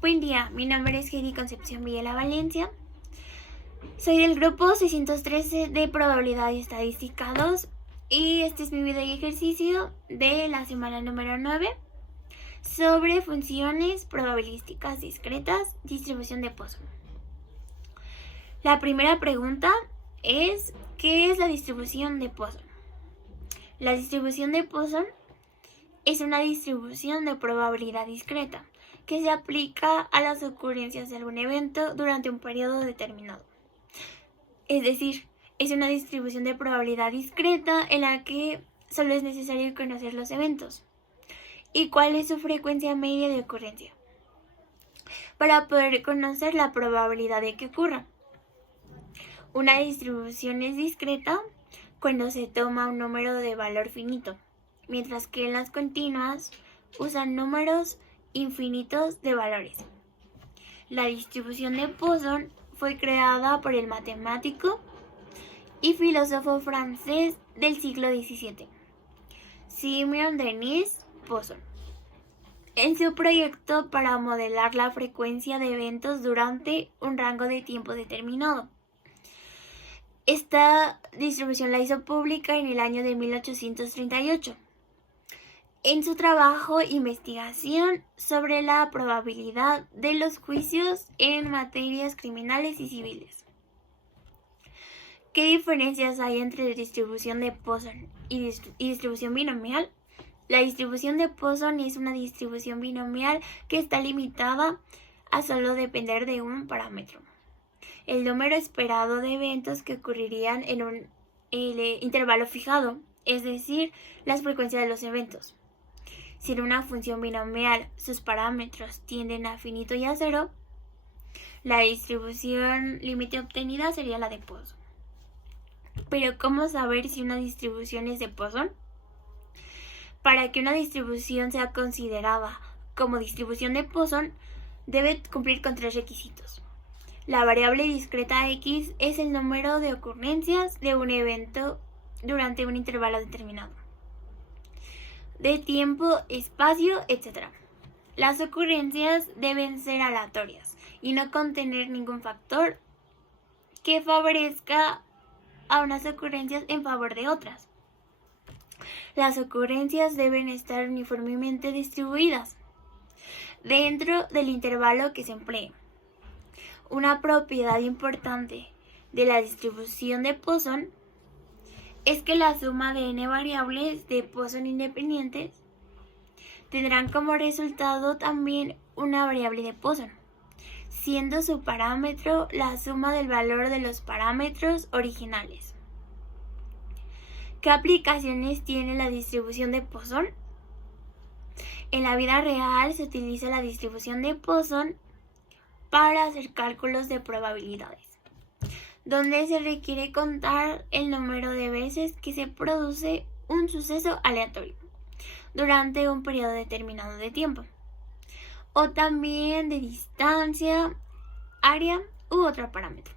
Buen día, mi nombre es Heidi Concepción Villela Valencia. Soy del grupo 613 de Probabilidad y Estadística 2 y este es mi video y ejercicio de la semana número 9 sobre funciones probabilísticas discretas, distribución de Poisson. La primera pregunta es, ¿qué es la distribución de Poisson? La distribución de Poisson es una distribución de probabilidad discreta que se aplica a las ocurrencias de algún evento durante un periodo determinado. Es decir, es una distribución de probabilidad discreta en la que solo es necesario conocer los eventos y cuál es su frecuencia media de ocurrencia para poder conocer la probabilidad de que ocurra. Una distribución es discreta cuando se toma un número de valor finito, mientras que en las continuas usan números infinitos de valores. La distribución de Poisson fue creada por el matemático y filósofo francés del siglo XVII, Simeon Denis Poisson, en su proyecto para modelar la frecuencia de eventos durante un rango de tiempo determinado. Esta distribución la hizo pública en el año de 1838. En su trabajo investigación sobre la probabilidad de los juicios en materias criminales y civiles. ¿Qué diferencias hay entre distribución de Poisson y distribución binomial? La distribución de Poisson es una distribución binomial que está limitada a solo depender de un parámetro, el número esperado de eventos que ocurrirían en un intervalo fijado, es decir, las frecuencias de los eventos. Si en una función binomial sus parámetros tienden a finito y a cero, la distribución límite obtenida sería la de Poisson. Pero ¿cómo saber si una distribución es de Poisson? Para que una distribución sea considerada como distribución de Poisson, debe cumplir con 3 requisitos. La variable discreta x es el número de ocurrencias de un evento durante un intervalo determinado, de tiempo, espacio, etc. Las ocurrencias deben ser aleatorias y no contener ningún factor que favorezca a unas ocurrencias en favor de otras. Las ocurrencias deben estar uniformemente distribuidas dentro del intervalo que se emplee. Una propiedad importante de la distribución de Poisson es que la suma de n variables de Poisson independientes tendrán como resultado también una variable de Poisson, siendo su parámetro la suma del valor de los parámetros originales. ¿Qué aplicaciones tiene la distribución de Poisson? En la vida real se utiliza la distribución de Poisson para hacer cálculos de probabilidades, donde se requiere contar el número de veces que se produce un suceso aleatorio durante un periodo determinado de tiempo, o también de distancia, área u otro parámetro.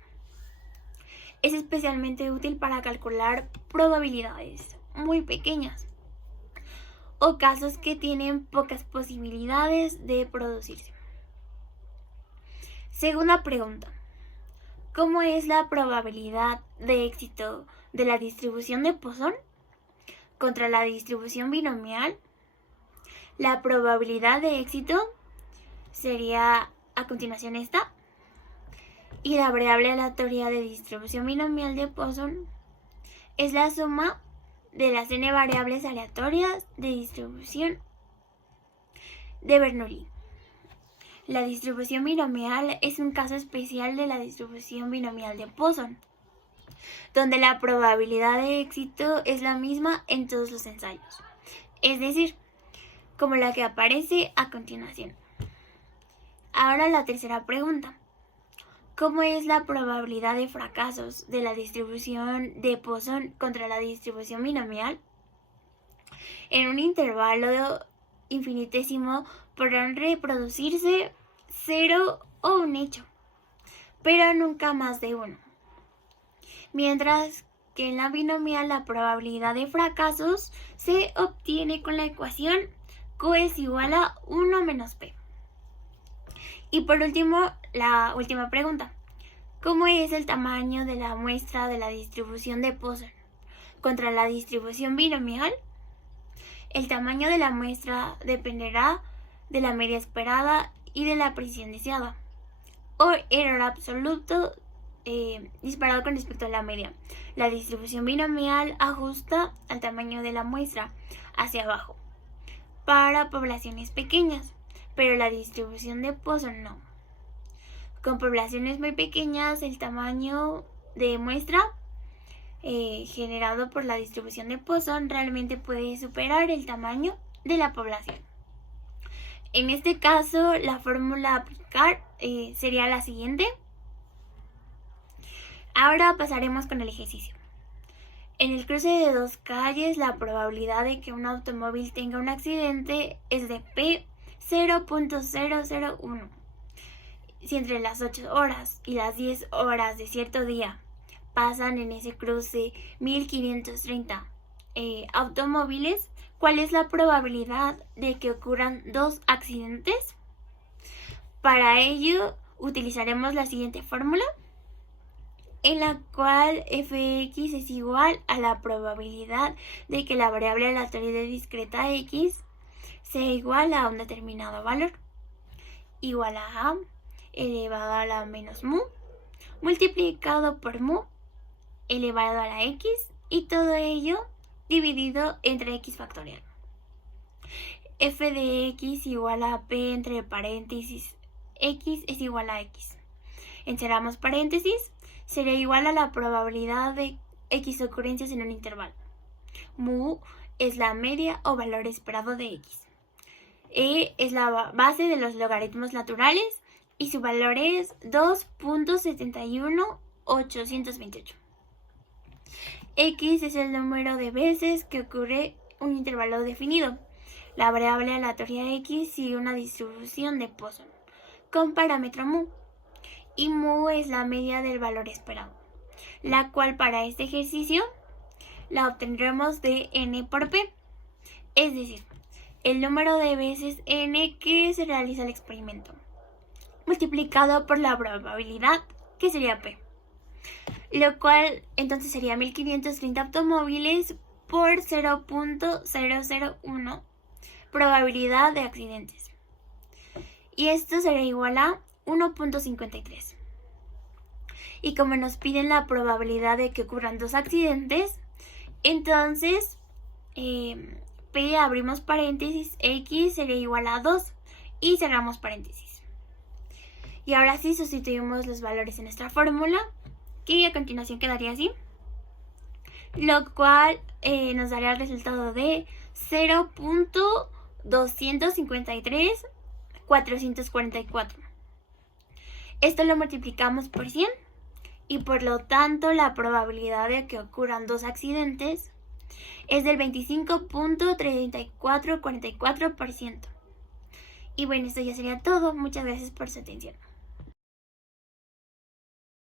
Es especialmente útil para calcular probabilidades muy pequeñas o casos que tienen pocas posibilidades de producirse. Segunda pregunta. ¿Cómo es la probabilidad de éxito de la distribución de Poisson contra la distribución binomial? La probabilidad de éxito sería a continuación esta, y la variable aleatoria de distribución binomial de Poisson es la suma de las n variables aleatorias de distribución de Bernoulli. La distribución binomial es un caso especial de la distribución binomial de Poisson, donde la probabilidad de éxito es la misma en todos los ensayos, es decir, como la que aparece a continuación. Ahora la tercera pregunta. ¿Cómo es la probabilidad de fracasos de la distribución de Poisson contra la distribución binomial? En un intervalo infinitésimo podrán reproducirse 0 o un hecho, pero nunca más de uno. Mientras que en la binomial la probabilidad de fracasos se obtiene con la ecuación Q es igual a 1 menos P. Y por último, la última pregunta. ¿Cómo es el tamaño de la muestra de la distribución de Poisson contra la distribución binomial? El tamaño de la muestra dependerá de la media esperada y de la precisión deseada, o error absoluto disparado con respecto a la media. La distribución binomial ajusta al tamaño de la muestra hacia abajo para poblaciones pequeñas, pero la distribución de Poisson no. Con poblaciones muy pequeñas, el tamaño de muestra generado por la distribución de Poisson realmente puede superar el tamaño de la población. En este caso, la fórmula a aplicar sería la siguiente. Ahora pasaremos con el ejercicio. En el cruce de dos calles, la probabilidad de que un automóvil tenga un accidente es de P 0.001. Si entre las 8 horas y las 10 horas de cierto día pasan en ese cruce 1530 automóviles, ¿cuál es la probabilidad de que ocurran dos accidentes? Para ello, utilizaremos la siguiente fórmula, en la cual fx es igual a la probabilidad de que la variable aleatoria discreta x sea igual a un determinado valor, igual a elevado a la menos mu, multiplicado por mu, elevado a la x, y todo ello dividido entre x factorial. F de x igual a p entre paréntesis x es igual a x. Encerramos paréntesis, sería igual a la probabilidad de x ocurrencias en un intervalo. Mu es la media o valor esperado de x. E es la base de los logaritmos naturales y su valor es 2.71828. X es el número de veces que ocurre un intervalo definido. La variable aleatoria x sigue una distribución de Poisson con parámetro mu, y mu es la media del valor esperado, la cual para este ejercicio la obtendremos de n por p, es decir, el número de veces n que se realiza el experimento, multiplicado por la probabilidad, que sería p, lo cual entonces sería 1530 automóviles por 0.001 probabilidad de accidentes. Y esto sería igual a 1.53. Y como nos piden la probabilidad de que ocurran dos accidentes, entonces P abrimos paréntesis, X sería igual a 2 y cerramos paréntesis. Y ahora sí sustituimos los valores en nuestra fórmula, que a continuación quedaría así, lo cual nos daría el resultado de 0.253.444. Esto lo multiplicamos por 100 y por lo tanto la probabilidad de que ocurran dos accidentes es del 25.3444%. Y bueno, esto ya sería todo. Muchas gracias por su atención.